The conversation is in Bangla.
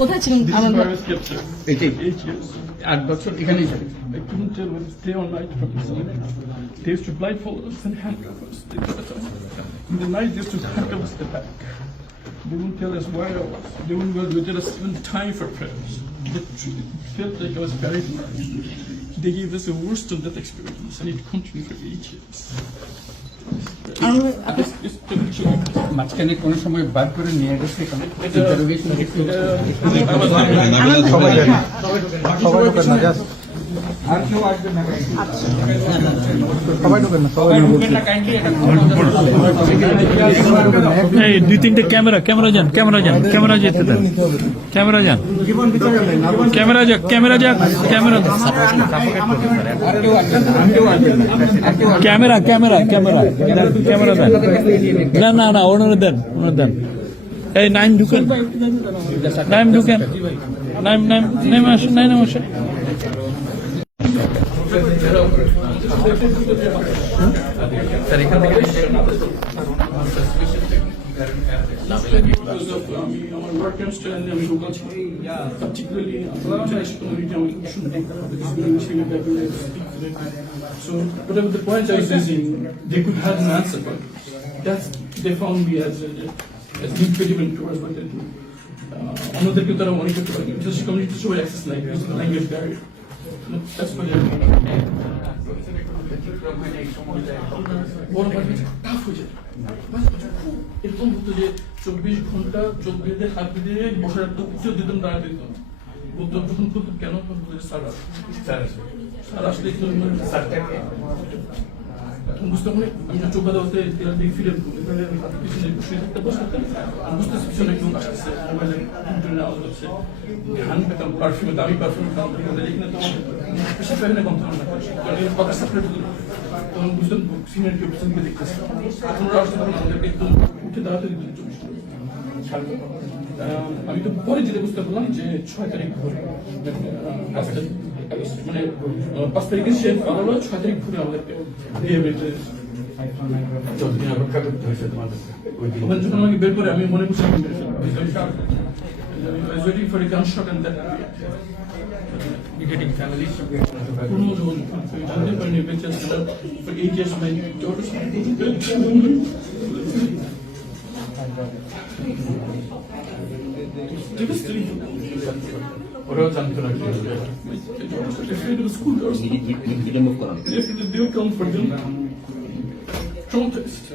কোথায় ছিলেন? This আমার is where I was kept, sir. 8 years. 8 বছর এখানেই ছিলেন। I couldn't tell whether to stay or night from the sun. They used to blindfold us and handcuff us. In the night, they used to handcuff us at the back. They wouldn't tell us where I was. They wouldn't tell us even time for prayers. It felt like I was buried alive. They gave us a worst of that experience, and it continued for 8 years. মাঝখানে কোনো সময় বার করে নিয়ে গেছে এখানে আর কেউ আসবে না, সবাই ঢুকেন না, সবাই ঢুকেন না কাইন্ডলি। এই 2-3টে ক্যামেরা যান, ক্যামেরা যেতে দেন, ক্যামেরা যান, ক্যামেরা যাক, ক্যামেরা দেন, না ওনারা দেন। এই নাইম ঢুকেন, নাইম আসেন। স্যার এখান থেকে আমার ওয়ার্ক ক্যাম্পসটা আমি লোকাল ছিল, particularly international so whatever the point I was using, they could have an answer, but that's they found me as impediment towards what they do. অন্যদেরকে তারা মনে করতে পারে বিশেষ কমিউনিটি সবাই অ্যাক্সেস নাই, ল্যাঙ্গুয়েজ ব্যারিয়ার। That's why এরকম হতো যে 24 ঘন্টা চোখ বেঁধে হাত বেঁধে বসে রাখতো, কিছু দিতাম দাঁড়া দিত বলতো, যখন খুলতো কেন স্যার আসলে বুঝতে পারি আমি চোখ বাঁধা হতে ফিরে পিছনে শুয়ে থাকতে বসে থাকতাম, বুঝতেছি পিছনে কেউ আসতেছে, মোবাইলে আওয়াজ হচ্ছে, ঘ্রাণ পেতাম পারফিউমে, দামি পারফিউম দেখি না তোমার পেশা ফেলে গন্ধ কথা সাপ্লাই তখন বুঝতাম সিনিয়র কেউ পিছন দিকে দেখতেছে, ওরা আসতে পারলাম আমাদেরকে একদম উঠে দাঁড়াতে দিত 24 ঘন্টা। আমি তো পরে যেতে বুঝতে পারলাম যে 6 তারিখ ভোরে মানে 5 তারিখে সে পালালো, 6 তারিখ ভোরে আমাদেরকে ওখানে যখন আমাকে বের করে আমি মনে করছি waiting for a gunshot and that getting family জানতে পারিনি বেঁচে for 8 years my daughter ওরাও জানতো না school they will come for them traumatized